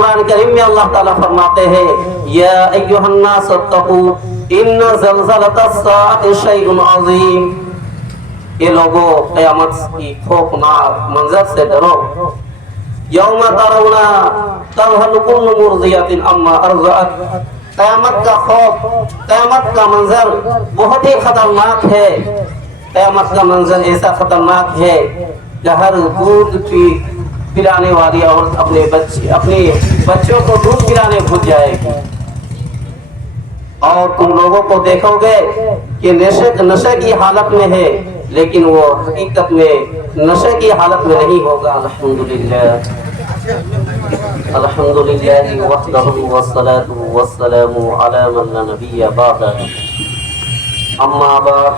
قرآن کریم میں اللہ تعالیٰ فرماتے ہیں یا ایھا الناس اتقوا ان زلزلۃ الساعۃ شیء عظیم، یہ لوگوں قیامت کی خوفناک منظر سے ڈرو۔ یوم ترون تذہل کل مرضیۃ عما ارضعت، قیامت کا خوف، قیامت کا منظر بہت ہی خطرناک ہے۔ قیامت کا منظر ایسا خطرناک ہے کہ ہر دودھ پلانے والی عورت اپنے بچوں کو دودھ پلانے بھول جائے گی، اور تم لوگوں کو دیکھو گے کہ نشے کی حالت میں ہے، لیکن وہ حقیقت میں نشے کی حالت میں نہیں ہوگا۔ الحمدللہ الحمدللہ وحدہ والصلاۃ والسلام علی من لا نبی بعدہ، اما بعد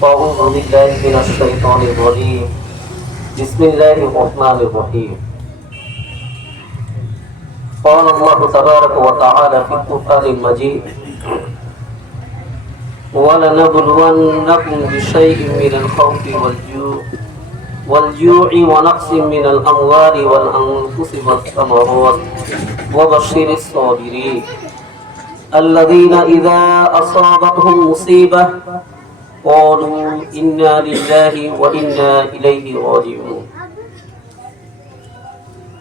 فاعوذ باللہ من الشیطان الرجیم، بسم اللہ الرحمن الرحیم۔ قال اللہ تبارک وتعالی فی القرآن المجید وَلَنَبْلُوَنَّكُمْ بِشَيْءٍ مِّنَ الْخَوْفِ وَالْجُوعِ وَنَقْصٍ مِّنَ الْأَمْوَالِ وَالْأَنفُسِ وَالثَّمَرَاتِ وَبَشِّرِ الصَّابِرِينَ الَّذِينَ إِذَا أَصَابَتْهُم مُّصِيبَةٌ قَالُوا إِنَّا لِلَّهِ وَإِنَّا إِلَيْهِ رَاجِعُونَ۔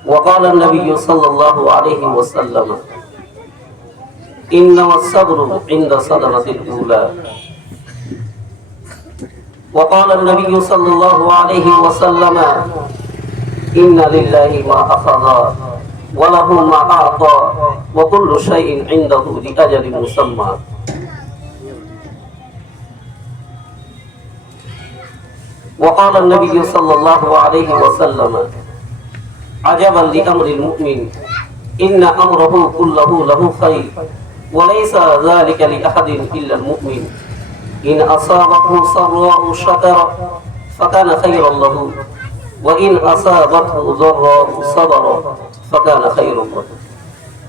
وقال النبي صلى الله عليه وسلم إنما الصبر عند صدمة الأولى۔ وقال النبي صلى الله عليه وسلم إن لله ما أخذ وله ما أعطى وكل شيء عنده لأجل مسمى۔ وقال النبي صلى الله عليه وسلم عجبا لأمر المؤمن إن أمره كله له خير وليس ذلك لأحد إلا المؤمن إن أصابته سراء شكر فكان خيرا له وإن أصابته ضراء صبر فكان خيرا له،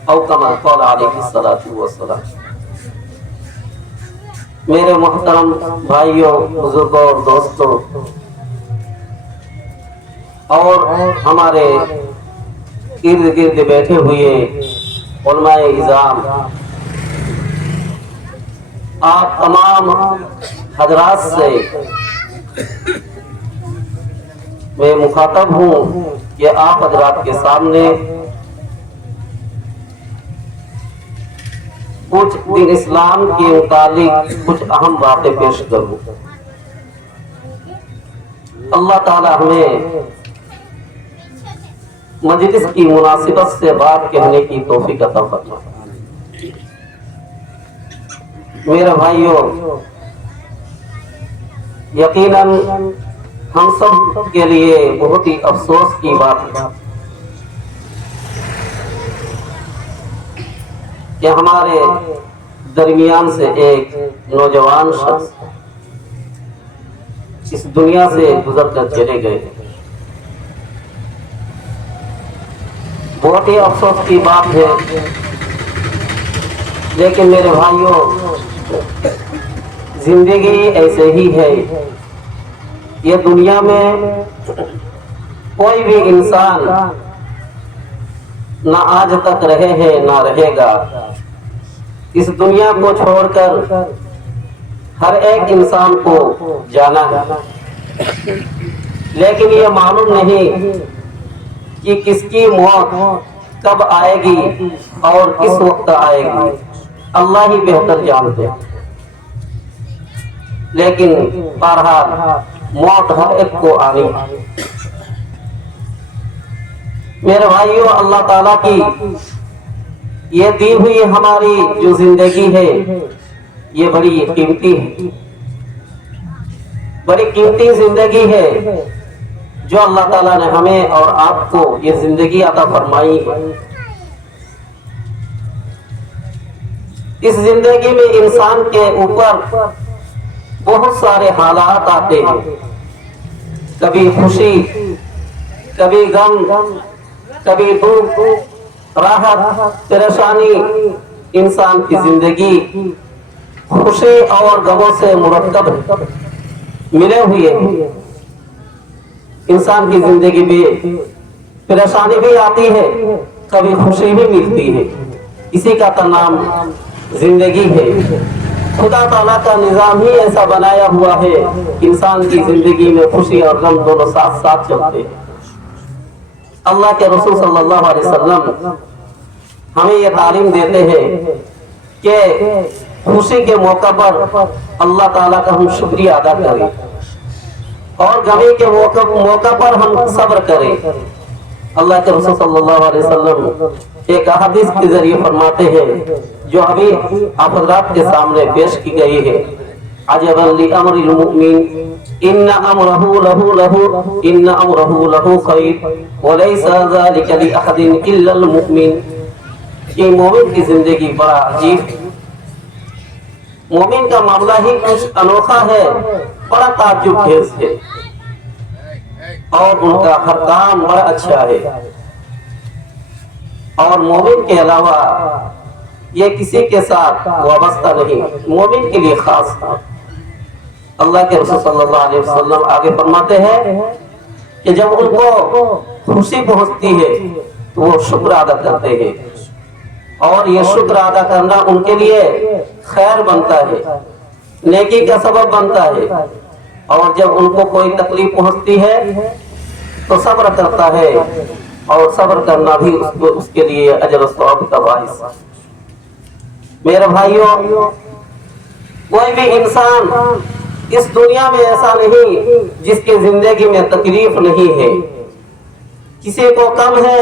أو كما قال عليه الصلاة والسلام۔ میرے محترم بھائیوں، بزرگوں اور دوستوں، اور ہمارے ارد گرد بیٹھے ہوئے علماء اعظام، آپ تمام حضرات سے میں مخاطب ہوں کہ آپ حضرات کے سامنے کچھ دین اسلام کے متعلق کچھ اہم باتیں پیش کروں۔ اللہ تعالی ہمیں مجلس کی مناسبت سے بات کہنے کی توفیق عطا فرمائے۔ میرے بھائیوں، یقیناً ہم سب کے لیے بہت ہی افسوس کی بات ہے کہ ہمارے درمیان سے ایک نوجوان شخص اس دنیا سے گزر کر چلے گئے۔ بہت ہی افسوس کی بات ہے، لیکن میرے بھائیوں، زندگی ایسے ہی ہے۔ یہ دنیا میں کوئی بھی انسان نہ آج تک رہے ہے نہ رہے گا۔ اس دنیا کو چھوڑ کر ہر ایک انسان کو جانا ہے، لیکن یہ معلوم نہیں کہ کس کی موت کب آئے گی اور کس وقت آئے گی، اللہ ہی بہتر جانتے ہیں۔ لیکن بہرحال موت ہر ایک کو آنی ہے۔ میرے بھائیوں، اللہ تعالیٰ کی یہ دی ہوئی ہماری جو زندگی ہے یہ بڑی قیمتی ہے، بڑی قیمتی زندگی ہے جو اللہ تعالیٰ نے ہمیں اور آپ کو یہ زندگی عطا فرمائی ہے۔ اس زندگی میں انسان کے اوپر بہت سارے حالات آتے ہیں، کبھی خوشی، کبھی غم، کبھی دکھ، راحت، پریشانی۔ انسان کی زندگی خوشی اور غموں سے مرکب ملے ہوئے ہیں۔ انسان کی زندگی میں پریشانی بھی آتی ہے، कभी खुशी भी मिलती है। इसी का तो नाम जिंदगी है। खुदा ताला का निजाम ही ऐसा बनाया हुआ है, इंसान की जिंदगी में खुशी और गम दोनों साथ साथ चलते हैं। अल्लाह के रसूल सल्लल्लाहु अलैहि वसल्लम हमें ये तालीम देते हैं कि खुशी के मौका पर अल्लाह ताला का हम शुक्रिया अदा करें और गमी के मौका पर हम सब्र करें। अल्लाह के रसूल सल्लल्लाहु अलैहि वसल्लम एक हदीस के जरिए फरमाते हैं जो अभी आप हज़रात के सामने पेश की गई है। अजबन ली अमरिल मुमिन इन्ना अमरहु लहु लहु इन्ना अमरहु लहु खैर व लैसा ज़ालिका लि अहदिन इल्ला अल मुमिन। ये मोमिन की जिंदगी बड़ा अजीब है। मोमिन का मामला ही कुछ अनोखा है, बड़ा ताज्जुब खेज है और उनका हर काम बड़ा अच्छा है। और मोमिन के अलावा ये किसी के साथ वाबस्ता नहीं, मोमिन के लिए खास है। अल्लाह के रसूल सल्लल्लाहु अलैहि वसल्लम आगे फरमाते हैं कि जब उनको खुशी पहुंचती है तो वो शुक्र अदा करते हैं और ये शुक्र अदा करना उनके लिए खैर बनता है, नेकी का सबब बनता है। और जब उनको कोई तकलीफ पहुंचती है तो सब्र करता है और सब्र करना भी उसके लिए अजर सवाब का बाइस है। मेरे भाइयों, कोई भी इंसान इस दुनिया में ऐसा नहीं जिसकी जिंदगी में तकलीफ नहीं है। किसी को कम है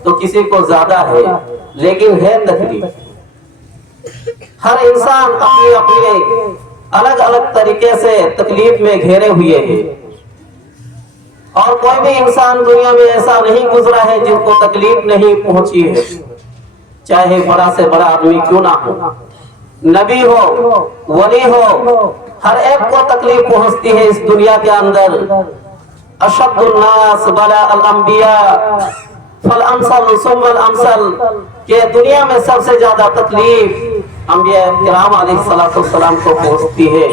तो किसी को ज्यादा है, लेकिन है तकलीफ। हर इंसान अपनी अपनी अलग अलग तरीके से तकलीफ में घेरे हुए है और कोई भी इंसान दुनिया में ऐसा नहीं गुजरा है जिनको तकलीफ नहीं पहुंची है, चाहे बड़ा से बड़ा आदमी क्यों ना हो, नबी हो, वली हो, हर एक को तकलीफ पहुंचती है इस दुनिया के अंदर। अशद्दुन्नास बला अल अंबिया फल अमसल सुम्मल अमसल के दुनिया में सबसे ज्यादा तकलीफ अंबिया किराम अलैहिस्सलातु वस्सलाम को पहुंचती है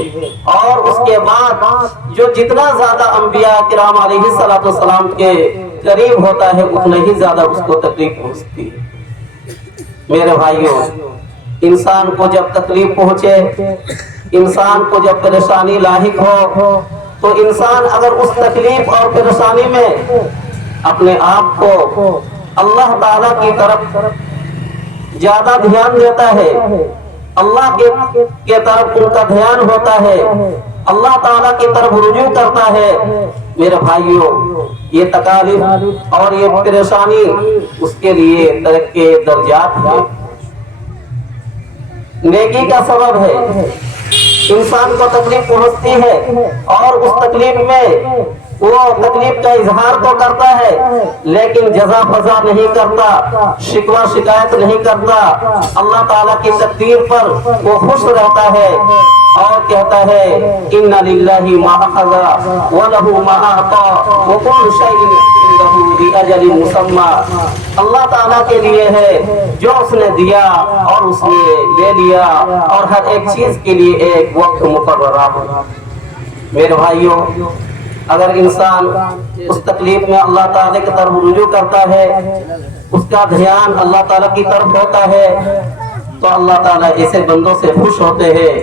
और उसके बाद जो जितना ज्यादा अंबिया किराम अलैहिस्सलातु वस्सलाम के करीब होता है उतना ही ज्यादा उसको तकलीफ पहुंचती है। मेरे भाइयों, इंसान को जब तकलीफ पहुंचे, इंसान को जब परेशानी लाहिक हो तो इंसान अगर उस तकलीफ और परेशानी में अपने आप को अल्लाह ताला की तरफ ज्यादा ध्यान देता है, अल्लाह के तरफ उनका ध्यान होता है, अल्लाह ताला की तरफ रुजू करता है, मेरे भाइयों, ये तकलीफ और ये परेशानी उसके लिए तरक्की दर्जात है, नेकी का सबब है। इंसान को तकलीफ पहुंचती है और उस तकलीफ में वो तकलीफ का इजहार तो करता है लेकिन जजा फजा नहीं करता, शिकवा शिकायत नहीं करता। अल्लाह ताला की तकदीर पर वो खुश रहता है और कहता है इन्ना लिल्लाहि मा अखज़ा व लहू मा अता व कुल्लु शैइन इंदहू बिअजलिन मुसम्मा। अल्लाह ताला के लिए है जो उसने दिया और उसने ले लिया और हर एक चीज के लिए एक वक्त मुकर्ररा है। मेरे भाइयों, अगर इंसान उस तकलीफ में अल्लाह ताला की तरफ रुजू करता है, उसका ध्यान अल्लाह ताला की तरफ होता है तो अल्लाह ताला ऐसे बंदों से खुश होते हैं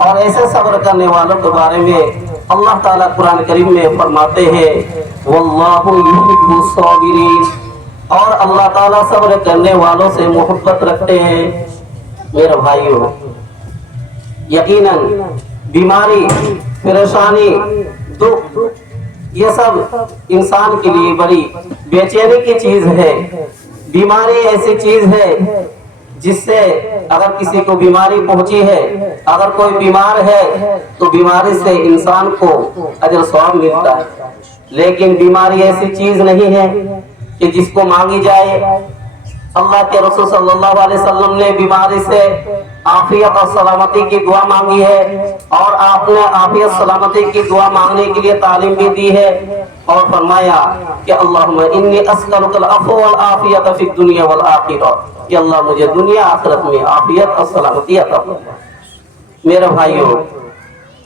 और ऐसे सब्र करने वालों के बारे में अल्लाह ताला कुरान करीम में फरमाते हैं वल्लाहु युहिब्बुस साबिरीन, और अल्लाह ताला सब्र करने वालों से मोहब्बत रखते हैं। मेरे भाइयों, यकीनन बीमारी, परेशानी, दुख, ये सब इंसान के लिए बड़ी बेचैनी की चीज है। बीमारी ऐसी चीज है जिससे अगर किसी को बीमारी पहुंची है, अगर कोई बीमार है तो बीमारी से इंसान को अजर सवाब मिलता है, लेकिन बीमारी ऐसी चीज नहीं है कि जिसको मांगी जाए। अल्लाह के रसूल सल्लल्लाहु अलैहि वसल्लम ने बीमारी से आफियत और सलामती की दुआ मांगी है और आपने आफियत सलामती की दुआ मांगने के लिए तालीम भी दी है और फरमाया कि अल्लाहुम्मा इन्नी अस्अलुकल अफ़्व वल आफियत फिद दुनिया वल आखिरह, कि अल्लाह मुझे दुनिया आखिरत में आफियत और सलामती अता फरमा। मेरे भाइयों,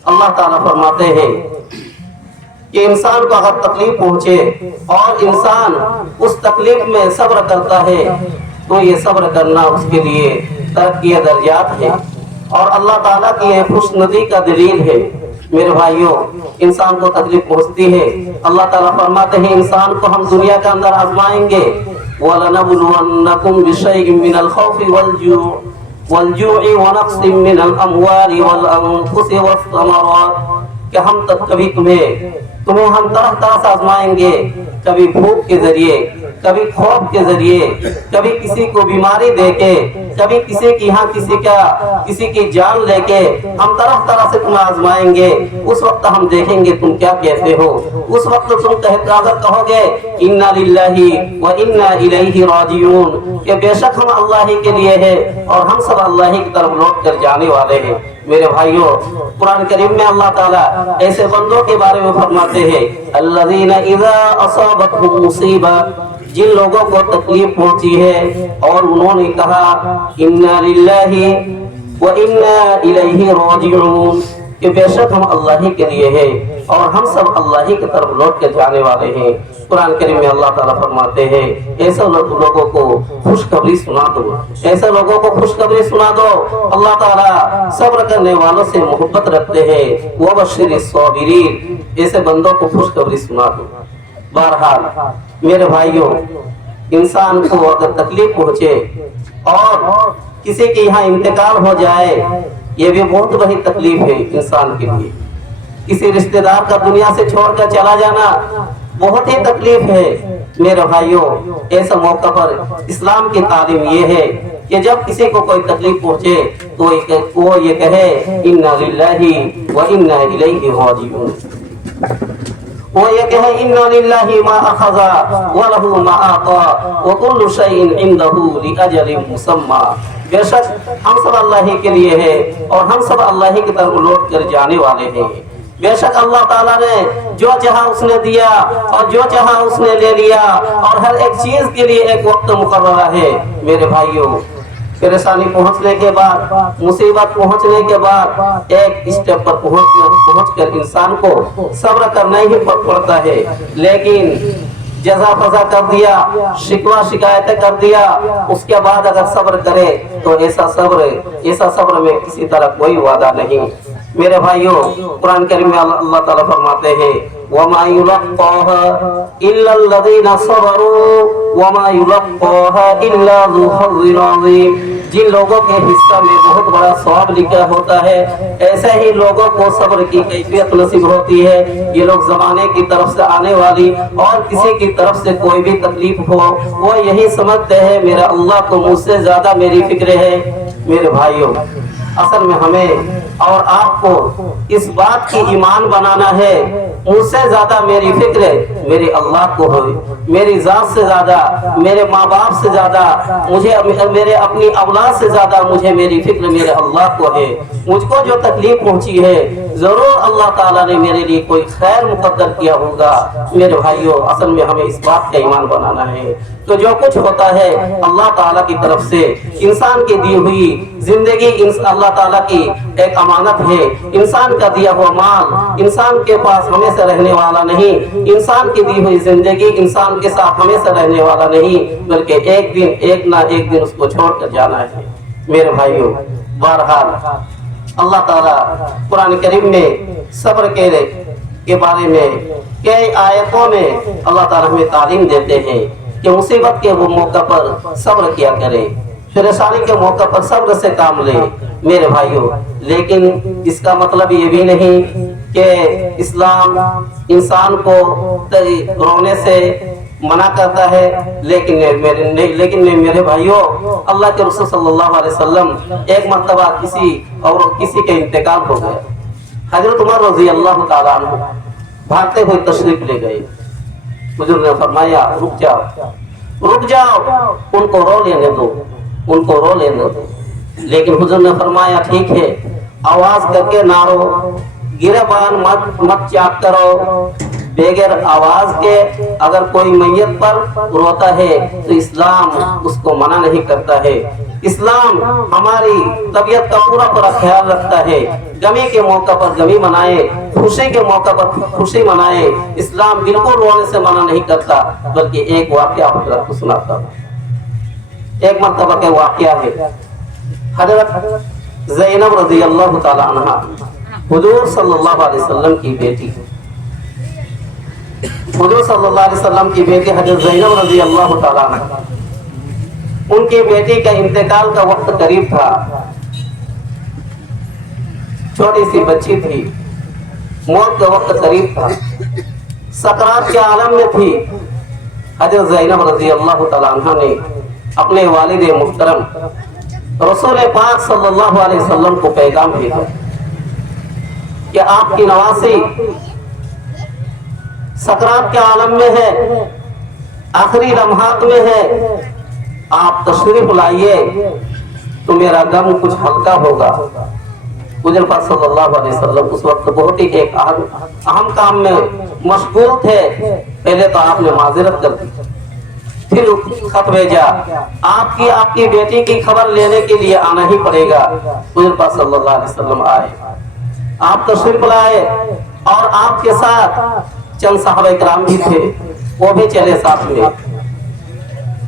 अल्लाह ताला फरमाते हैं کہ انسان کو اگر تکلیف پہنچے اور انسان اس تکلیف میں صبر کرتا ہے تو یہ صبر کرنا اس کے لیے ترقی درجات ہے اور اللہ تعالیٰ کی یہ خوشنودی کا دلیل ہے۔ میرے بھائیوں، انسان کو تکلیف پہنچتی ہے، اللہ تعالیٰ فرماتے ہیں انسان کو ہم دنیا کے اندر آزمائیں گے، وَلَنَبْلُوَنَّكُمْ بِشَيْءٍ مِّنَ الْخَوْفِ وَالْجُوعِ وَنَقْصٍ مِّنَ الْأَمْوَالِ وَالْأَنفُسِ وَالثَّمَرَاتِ کہ ہم کبھی تمہیں ہم طرح طرح سے آزمائیں گے، کبھی بھوک کے ذریعے، کبھی خوف کے ذریعے، کبھی کسی کو بیماری دے کے، کبھی کسی کی یہاں کسی کی جان لے کے ہم طرح طرح سے تمہیں آزمائیں گے۔ اس وقت ہم دیکھیں گے تم کیا کہتے ہو۔ اس وقت تم اگر کہو گے انا للہ و انا الیہ راجعون کہ بے شک ہم اللہ ہی کے لیے ہے اور ہم سب اللہ ہی کی طرف لوٹ کر جانے والے ہیں۔ میرے بھائیوں، قرآن کریم میں اللہ تعالیٰ ایسے بندوں کے بارے میں فرماتے ہیں الذین اذا اصابتهم مصیبہ، جن لوگوں کو تکلیف پہنچی ہے اور انہوں نے کہا انا للہ و انا الیہ راجعون کہ بے شک ہم اللہ ہی کے لیے ہے اور ہم سب اللہ ہی کی طرف لوٹ کے جانے والے ہیں۔ قرآن کریم میں اللہ تعالیٰ فرماتے ہیں ایسے لوگوں کو خوشخبری سنا دو، ایسے لوگوں کو خوشخبری سنا دو۔ اللہ تعالیٰ صبر کرنے والوں سے محبت رکھتے ہیں، وَبَشِّرِ الصَّابِرِينَ، ایسے بندوں کو خوشخبری سنا دو۔ بہرحال میرے بھائیوں، انسان کو اگر تکلیف پہنچے اور کسی کے یہاں انتقال ہو جائے، یہ بھی بہت بڑی تکلیف ہے انسان کے لیے۔ کسی رشتہ دار کا دنیا سے چھوڑ کر چلا جانا بہت ہی تکلیف ہے۔ میرے بھائیوں، ایسے موقع پر اسلام کی تعلیم یہ ہے کہ جب کسی کو کوئی تکلیف پہنچے تو وہ یہ کہے انا للہ و انا الیہ راجعون، وہ یہ کہے انا للہ ما اخذ ولہ ما اعطى وكل شیء عنده لاجل مسمى، بے شک ہم سب اللہ ہی کے لیے ہے اور ہم سب اللہ ہی کی طرف لوٹ کر جانے والے ہیں۔ بے شک اللہ تعالیٰ نے جو چاہا اس نے دیا اور جو چاہا اس نے لے لیا اور ہر ایک چیز کے لیے ایک وقت مقررہ ہے۔ میرے بھائیوں، پریشانی پہنچنے کے بعد، مصیبت پہنچنے کے بعد ایک اسٹیپ پر پہنچ کر انسان کو صبر کرنا ہی پڑتا ہے، لیکن جزا فضا کر دیا، شکوہ شکایتیں کر دیا، اس کے بعد اگر صبر کرے تو ایسا صبر میں کسی طرح کوئی وعدہ نہیں۔ میرے بھائیوں، قرآن کریم میں اللہ تعالیٰ فرماتے ہیں وَمَا يُلَقَّاهَا إِلَّا الَّذِينَ صَبَرُوا وَمَا يُلَقَّاهَا إِلَّا ذُو حَظٍّ عَظِيمٍ، جن لوگوں کے حصہ میں بہت بڑا ثواب لکھا ہوتا ہے ایسے ہی لوگوں کو صبر کی کیفیت نصیب ہوتی ہے۔ یہ لوگ زمانے کی طرف سے آنے والی اور کسی کی طرف سے کوئی بھی تکلیف ہو وہ یہی سمجھتے ہیں میرا اللہ کو مجھ سے زیادہ میری فکر ہے۔ میرے بھائیوں، اصل میں ہمیں اور آپ کو اس بات کی ایمان بنانا ہے مجھ سے زیادہ میری فکر میرے اللہ کو ہے، میری ذات سے زیادہ، میرے ماں باپ سے زیادہ، میرے اپنی اولاد سے زیادہ مجھے میری فکر میرے اللہ کو ہے۔ مجھ کو جو تکلیف پہنچی ہے ضرور اللہ تعالیٰ نے میرے لیے کوئی خیر مقدر کیا ہوگا۔ میرے بھائیوں، اصل میں ہمیں اس بات کا ایمان بنانا ہے۔ تو جو کچھ ہوتا ہے اللہ تعالیٰ کی طرف سے، انسان کی دی ہوئی زندگی اللہ تعالیٰ کی ایک امانت ہے۔ انسان کا دیا ہوا مال انسان کے پاس ہمیشہ رہنے والا نہیں، انسان کی دی ہوئی زندگی انسان کے ساتھ ہمیشہ رہنے والا نہیں، بلکہ ایک نہ ایک دن اس کو چھوڑ کر جانا ہے۔ میرے بھائیوں، بہرحال اللہ تعالیٰ قرآن کریم میں صبر کے بارے میں کئی آیتوں میں اللہ تعالیٰ ہمیں تعلیم دیتے ہیں کہ مصیبت کے وہ موقع پر صبر کیا کرے، پریشانی کے موقع پر صبر سے کام لے۔ میرے بھائیوں، لیکن اس کا مطلب یہ بھی نہیں کہ اسلام انسان کو رونے سے منع کرتا ہے، لیکن میرے بھائیوں، اللہ کے رسول صلی اللہ علیہ وسلم ایک مرتبہ کسی کے انتقال ہو گیا۔ حضرت عمر رضی اللہ تعالیٰ عنہ بھاگتے ہوئے تشریف لے گئے۔ حضور نے فرمایا رک جاؤ، ان کو رو لینے دو۔ لیکن حضور نے فرمایا ٹھیک ہے، آواز کر کے نہ رو، گریبان مت چاک کرو۔ بغیر آواز کے اگر کوئی میت پر روتا ہے تو اسلام اس کو منع نہیں کرتا ہے۔ اسلام ہماری طبیعت کا پورا خیال رکھتا ہے۔ غمی کے موقع پر غمی منائے، खुशी के मौका पर खुशी मनाए। इस्लाम बिल्कुल रोने से मना नहीं करता, बल्कि एक वाकया हजरत को सुनाता हूँ। एक मर्तबा के वाकया है, हजरत ज़ैनब रज़ी अल्लाह ताला अन्हा हुजूर सल्लल्लाहु अलैहि वसल्लम की बेटी, हुजूर सल्लल्लाहु अलैहि वसल्लम की बेटी हजरत ज़ैनब रज़ी अल्लाह ताला अन्हा, उनकी बेटी का इंतकाल का वक्त करीब था। छोटी सी बच्ची थी, मौत का वक्त करीब था, सकरात के आलम में थी। हजरत ज़ैनब रज़ी अल्लाह ताला अन्हा ने अपने वालिद मुहतरम रसूल पाक सल्लल्लाहु अलैहि वसल्लम को पैगाम भेजा कि आपकी नवासी सकरात के आलम में है, आखिरी लम्हात में है, आप तशरीफ लाइए तो मेरा गम कुछ हल्का होगा। हुजूर पाक सल्लल्लाहु अलैहि वसल्लम उस वक्त बहुत ही एक अहम काम में मशगूल थे। पहले तो आपने माजरत कर दी, फिर खत भेजा, आपकी बेटी की खबर लेने के लिए आना ही पड़ेगा। हुजूर पाक सल्लल्लाहु अलैहि वसल्लम आए, आप तशरीफ लाए और आपके साथ चंद सहाबा इकराम भी थे, वो भी चले साथ में।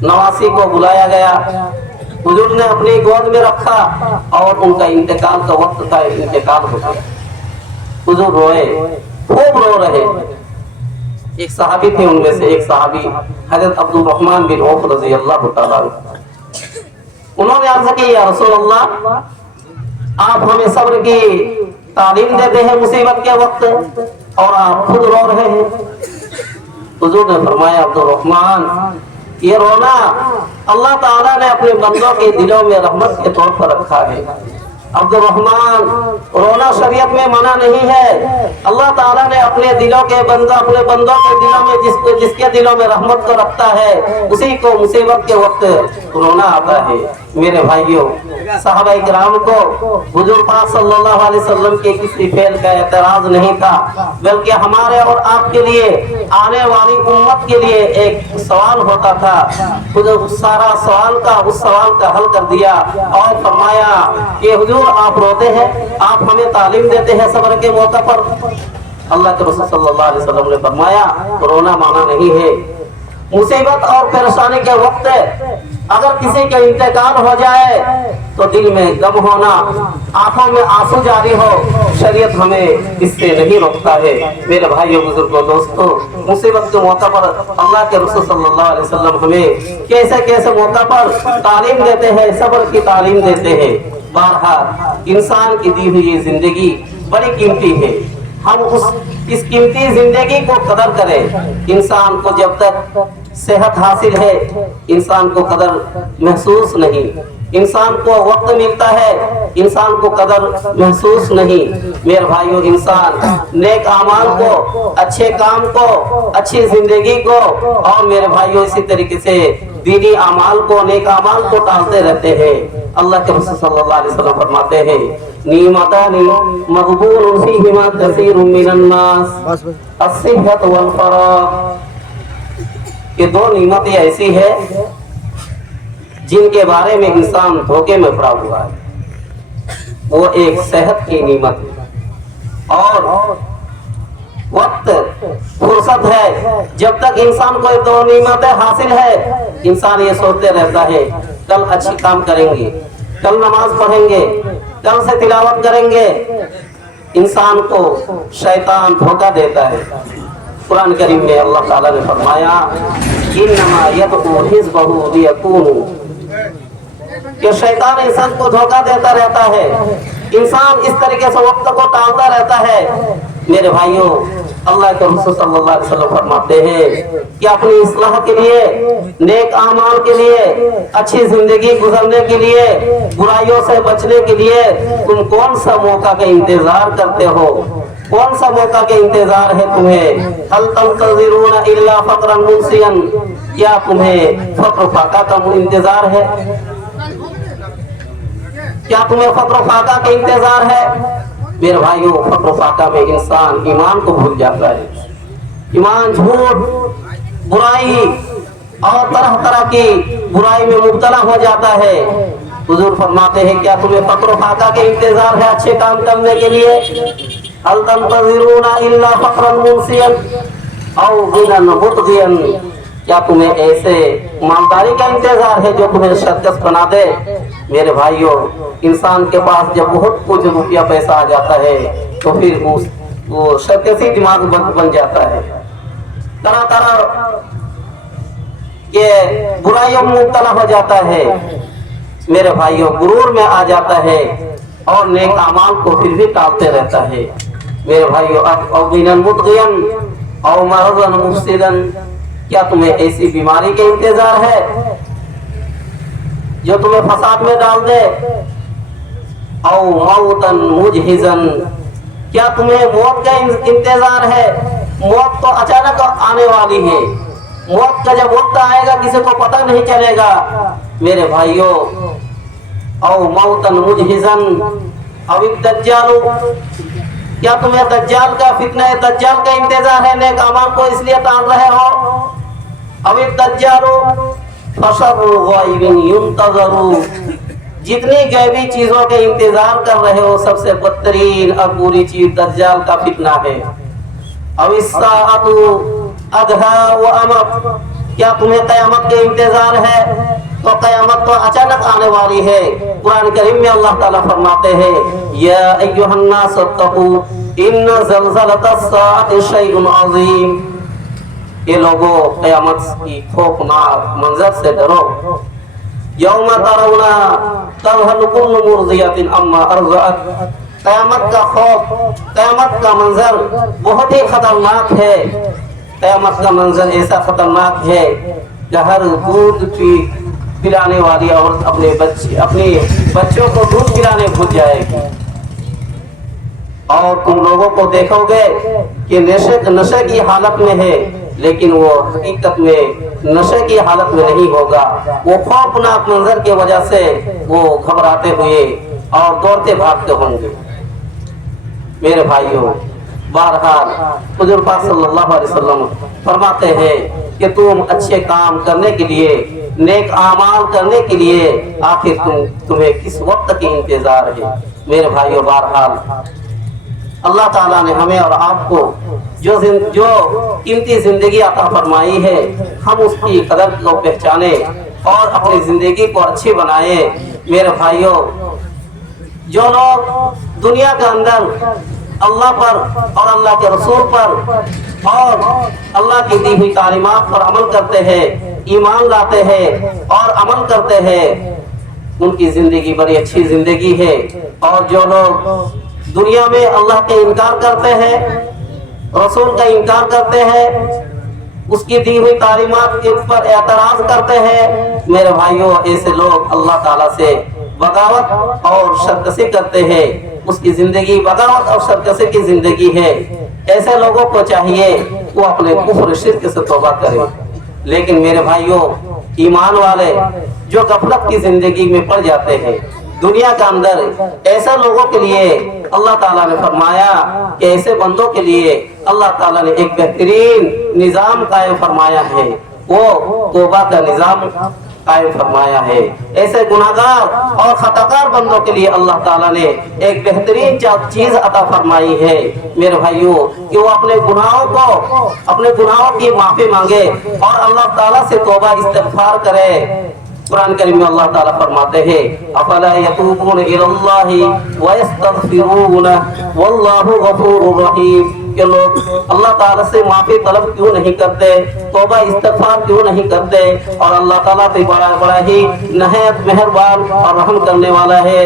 नवासी को बुलाया गया, हुजूर ने अपनी गोद में रखा और उनका इंतकाल का वक्त था, इंतकाल हो गया। हुजूर रोए, खूब रो रहे। एक सहाबी थे, उनमें से एक सहाबी हजरत अब्दुल रहमान बिन औफ रज़ी अल्लाह ताला अन्हु, उन्होंने अर्ज़ की, या रसूल अल्लाह, आप हमें सब्र की तालीम देते हैं मुसीबत के वक्त और आप खुद रो रहे हैं। हुजूर ने फरमाया, अब्दुल रहमान, ये रोना अल्लाह ताला ने अपने बंदों के दिलों में रहमत के तौर पर रखा है। अब्दुल रहमान, रोना शरीयत में मना नहीं है। अल्लाह ताला ने अपने दिलों के बंदों के दिलों में जिसके दिलों में रहमत को रखता है, उसी को मुसीबत के वक्त रोना आता है। मेरे भाइयों, सहाबा इकराम को हुजूर पाक सल्लल्लाहु अलैहि वसल्लम के किसी फेल का एतराज नहीं था, बल्कि हमारे और आपके लिए, आने वाली उम्मत के लिए एक सवाल होता था। हुजूर सारा उस सवाल का हल कर दिया और फरमाया कि हुजूर, आप रोते हैं, आप हमें तालीम देते हैं सब्र के मौका पर। अल्लाह के रसूल सल्लल्लाहु अलैहि वसल्लम ने फरमाया, रोना माना नहीं है। मुसीबत और परेशानी के वक्त अगर किसी का इंतकाल हो जाए तो दिल में गम होना, आंखों में आंसू जारी हो, शरीयत हमें इससे नहीं रोकता है। मेरे भाइयों, बुजुर्गों, दोस्तों, मुसीबत के मौका पर अल्लाह के रसूल सल्लल्लाहु अलैहि वसल्लम हमें कैसे कैसे मौका पर तालीम देते हैं, सब्र की तालीम देते हैं। बहरहाल इंसान की दी हुई जिंदगी बड़ी कीमती है, हम इस कीमती जिंदगी को कदर करें। इंसान को जब तक सेहत हासिल है, इंसान को कदर महसूस नहीं। इंसान को वक्त मिलता है, इंसान को कदर महसूस नहीं। मेरे भाइयों, इंसान नेक आमाल को, अच्छे काम को, अच्छी जिंदगी को और मेरे भाइयों इसी तरीके से दीनी आमाल को, नेक आमाल को टालते रहते हैं। अल्लाह के रसूल सल्लल्लाहु अलैहि वसल्लम फरमाते हैं, निमतानी मक़बूलुन फ़ीहिमा कसीरुम मिनन नास अस्सिहत वल फराग। ये दो नियमतें ऐसी है जिनके बारे में इंसान धोखे में पड़ा हुआ है। वो एक सेहत की नियमत है और वक्त, फुर्सत है। जब तक इंसान को ये दो नियमतें हासिल है, इंसान ये सोचते रहता है कल अच्छी काम करेंगे, कल नमाज पढ़ेंगे, कल से तिलावत करेंगे। इंसान को शैतान धोखा देता है। कुरान करीम में अल्लाह ताला ने फरमाया, इन्नमा यदउ हिज़्बहु लियकूनु, कि शैतान इंसान को धोखा देता रहता है। इंसान इस तरीके से वक्त को टालता रहता है। मेरे भाइयों, अल्लाह के रसूल सल्लल्लाहु अलैहि वसल्लम फरमाते हैं कि अपनी इस्लाह के लिए, नेक आमाल के लिए, अच्छी जिंदगी गुजरने के लिए, बुराइयों से बचने के लिए तुम कौन सा मौका का इंतजार करते हो? कौन सा मौका के इंतजार है तुम्हें? हल तंतज़िरून इल्ला फक़रन मुनसियन, क्या तुम्हें फक्र फाका का इंतजार है? क्या तुम्हें फक्र फाका का इंतजार है? मेरे भाइयों, फक्र फाका में इंसान ईमान को भूल जाता है। ईमान, झूठ, बुराई और तरह तरह की बुराई में मुब्तला हो जाता है। हुजूर फरमाते हैं, क्या तुम्हें फक्र फाका के इंतजार है अच्छे काम करने के लिए? हल तंतज़िरून इल्ला फ़क़्रन मुनसियन औ गिनन मुतग़ियन, क्या तुम्हें ऐसे मालदारी का इंतजार है जो तुम्हें सरकस बना दे? मेरे भाइयों, इंसान के पास जब बहुत कुछ रुपया पैसा आ जाता है तो फिर वो सरकसी दिमाग बन जाता है, तरह तरह के बुराइयों में मुब्तला हो जाता है। मेरे भाइयों, गुरूर में आ जाता है और नेक अमाल को फिर भी टालते रहता है। मेरे भाइयों, अब गिनन मुतग़ियन औ मरज़न मुफ़सिदन, क्या तुम्हें ऐसी बीमारी के इंतजार है जो तुम्हें फसाद में डाल दे? औ मौतन मुजहिज़न, क्या तुम्हें मौत का इंतजार है? मौत तो अचानक आने वाली है, मौत का जब वक्त आएगा किसी को पता नहीं चलेगा। मेरे भाइयों, औ मौतन मुजहिज़न औ दज्जाल, क्या तुम्हें दज्जाल का फितना दज्जाल का इंतजार है? नेक अमाल को इसलिए टाल रहे हो। अब दज्जाल फशर्रुल गायबिन युंतज़रू, जितनी गैबी चीजों के इंतजार कर रहे हो सबसे बदतरीन और बुरी चीज दज्जाल का फितना है। अब इस्साअतु अदहा व अमर, क्या तुम्हें क़यामत के इंतजार है? तो क़यामत तो अचानक आने वाली है। कुरान करीम में अल्लाह ताला फरमाते हैं, या अय्युहन्नास अत्तकू इन्न ज़लज़लतस्साअति शैउन अज़ीम, ये लोगों क़यामत की खौफनाक मंजर से डरो। यौम तरौना तज़हलु कुल्लु मुर्ज़ियतिन अम्मा अर्ज़अत, क़यामत का खौफ, क़यामत का मंजर बहुत ही खतरनाक है। क़यामत का मंजर ऐसा खतरनाक है कि हर दूध पिलाने वाली औरत अपने बच्चों को दूध पिलाने भूल जाएगी। और तुम लोगों को देखोगे कि नशे की हालत में है, लेकिन वो हकीकत में नशे की हालत में नहीं होगा। वो खौफनाक मंजर की वजह से वो घबराते हुए और दौड़ते भागते होंगे। मेरे भाइयों, बहरहाल हुज़ूर पाक सल्लल्लाहु अलैहि वसल्लम फरमाते हैं कि तुम अच्छे काम करने के लिए, नेक आमाल करने के लिए आखिर तुम्हें किस वक्त की इंतजार है? मेरे भाइयों, बहरहाल अल्लाह ताला ने हमें और आपको जो कीमती जिंदगी अता फरमाई है, हम उसकी कदर को पहचाने और अपनी जिंदगी को अच्छी बनाए। मेरे भाइयों, जो लोग दुनिया के अंदर अल्लाह पर और अल्लाह के रसूल पर और अल्लाह की दी हुई तालीमात पर अमल करते हैं, ईमान लाते हैं और अमल करते हैं, उनकी जिंदगी बड़ी अच्छी जिंदगी है। और जो लोग दुनिया में अल्लाह के इनकार करते हैं, रसूल का इनकार करते हैं, उसकी दी हुई तालीमात के ऊपर एतराज करते हैं, मेरे भाइयों, ऐसे लोग अल्लाह ताला से बगावत और सरकशी करते हैं। उसकी जिंदगी बगावत और सरकशी की जिंदगी है। ऐसे लोगों को चाहिए वो अपने कुफ्र शिर्क से तौबा करें। लेकिन मेरे भाइयों, ईमान वाले जो गफलत की जिंदगी में पड़ जाते हैं दुनिया के अंदर, ऐसे लोगों के लिए अल्लाह ताला ने फरमाया कि ऐसे बंदों के लिए अल्लाह ताला ने एक बेहतरीन निजाम कायम फरमाया है। वो तौबा का निजाम कायम फरमाया है। ऐसे गुनाहगार और खताकार बंदों के लिए अल्लाह ताला ने एक बेहतरीन चीज अता फरमाई है मेरे भाइयों, कि वो अपने गुनाहों की माफी मांगे और अल्लाह ताला से तौबा इस्तिग़फ़ार करे। कुरान करीम में अल्लाह ताला फरमाते हैं, अफला यतूबून इलल्लाहि व यस्तग़फिरून वल्लाहु गफूरुर रहीम, के लोग अल्लाह ताला से माफी तलब क्यों नहीं करते, तौबा इस्तिग़फ़ार क्यों नहीं करते? और अल्लाह ताला तो बड़ा ही नहायत मेहरबान और रहम करने वाला है।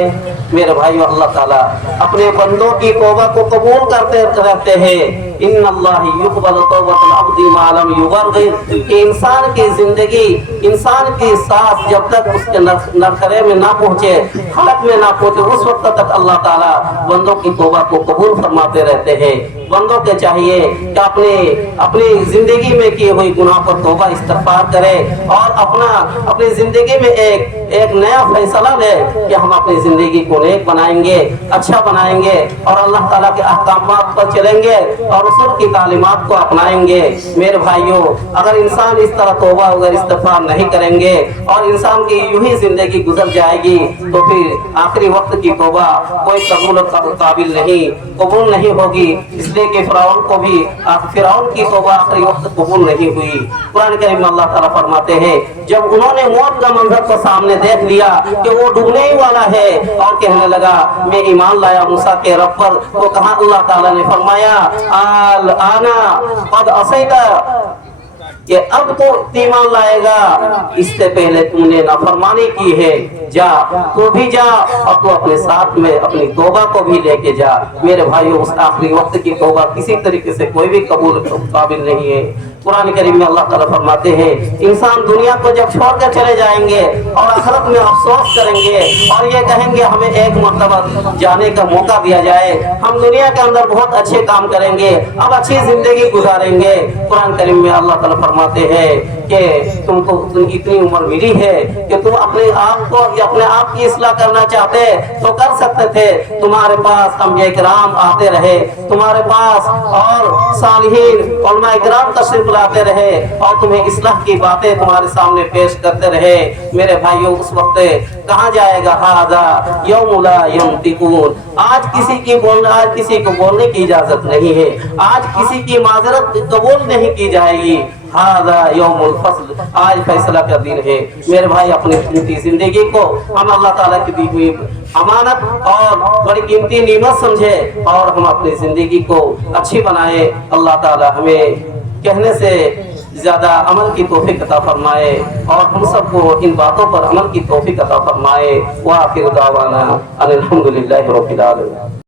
मेरे भाइयों, अल्लाह ताला अपने बंदों की तौबा को कबूल करते रहते हैं। इन्नल्लाह युक़बलु तौबतल अब्दी मा लम युग़रग़िर, कि इंसान की जिंदगी, इंसान की सांस जब तक उसके नरखरे में ना पहुंचे, हलक में ना पहुंचे, उस वक्त तक अल्लाह ताला बंदों की तौबा को कबूल फरमाते रहते हैं। बंदों के चाहिए कि अपनी जिंदगी में किए हुए गुनाह पर तौबा इस्तिग़फ़ार करें और अपनी जिंदगी में एक नया फैसला ले कि हम अपनी जिंदगी को नेक बनाएंगे, अच्छा बनाएंगे और अल्लाह ताला के अहकामात पर चलेंगे और रसूल की तालीमात को अपनाएंगे। मेरे भाइयों, अगर इंसान इस तरह तौबा अगर इस्तिग़फ़ार नहीं करेंगे और इंसान की यूं ही जिंदगी गुजर जाएगी तो फिर आखिरी वक्त की तौबा कोई काबिल नहीं, कबूल नहीं होगी। इसलिए कि फिरौन को भी फिरौन की तौबा आखिरी वक्त कबूल नहीं हुई। कुरान करीम में अल्लाह ताला फरमाते हैं, जब उन्होंने मौत का मंजर को सामने देख लिया कि वो डूबने ही वाला है और कहने लगा मैं ईमान लाया मूसा के रब पर, तो कहा अल्लाह ताला ने फरमाया आल आना कद असैता, कि अब तो ईमान लाएगा, इससे पहले तुमने नाफरमानी की है, जा तो भी जा और तू अपने साथ में अपनी तौबा को भी लेके जा। मेरे भाइयों, उस आखिरी वक्त की तौबा किसी तरीके से कोई भी कबूल काबिल नहीं है। कुरान करीम में अल्लाह ताला फरमाते हैं, इंसान दुनिया को जब छोड़कर चले जाएंगे और आखिरत में अफसोस करेंगे और ये कहेंगे हमें एक मर्तबा जाने का मौका दिया जाए, हम दुनिया के अंदर बहुत अच्छे काम करेंगे, अब अच्छी जिंदगी गुजारेंगे। कुरान करीम में अल्लाह ताला फरमाते हैं कि तुमको इतनी उम्र मिली है कि तुम अपने आप को अपने आप की इस्लाह करना चाहते तो कर सकते थे। तुम्हारे पास अंबिया इकराम आते रहे, तुम्हारे पास और सालिहीन उलमा इकराम तशरीफ लाते रहे और तुम्हें इस्लाह की बातें तुम्हारे सामने पेश करते रहे। मेरे भाइयों, उस वक्त कहाँ जाएगा हादा यौम ला यंतिकून। आज किसी को बोलने की इजाजत नहीं है, आज किसी की माजरत कबूल नहीं की जाएगी। हादा यौमुल फस्ल, आज फैसला का दिन है। मेरे भाई, अपनी कीमती जिंदगी को हम अल्लाह ताला की दी हुई अमानत और बड़ी कीमती नियमत समझे और हम अपनी जिंदगी को अच्छी बनाए। अल्लाह ताला हमें कहने से ज्यादा अमल की तौफीक अता फरमाए और हम सबको इन बातों पर अमल की तौफीक अता फरमाए। व आखिर दावाना अनिल हम्दुलिल्लाहि रब्बिल आलमीन।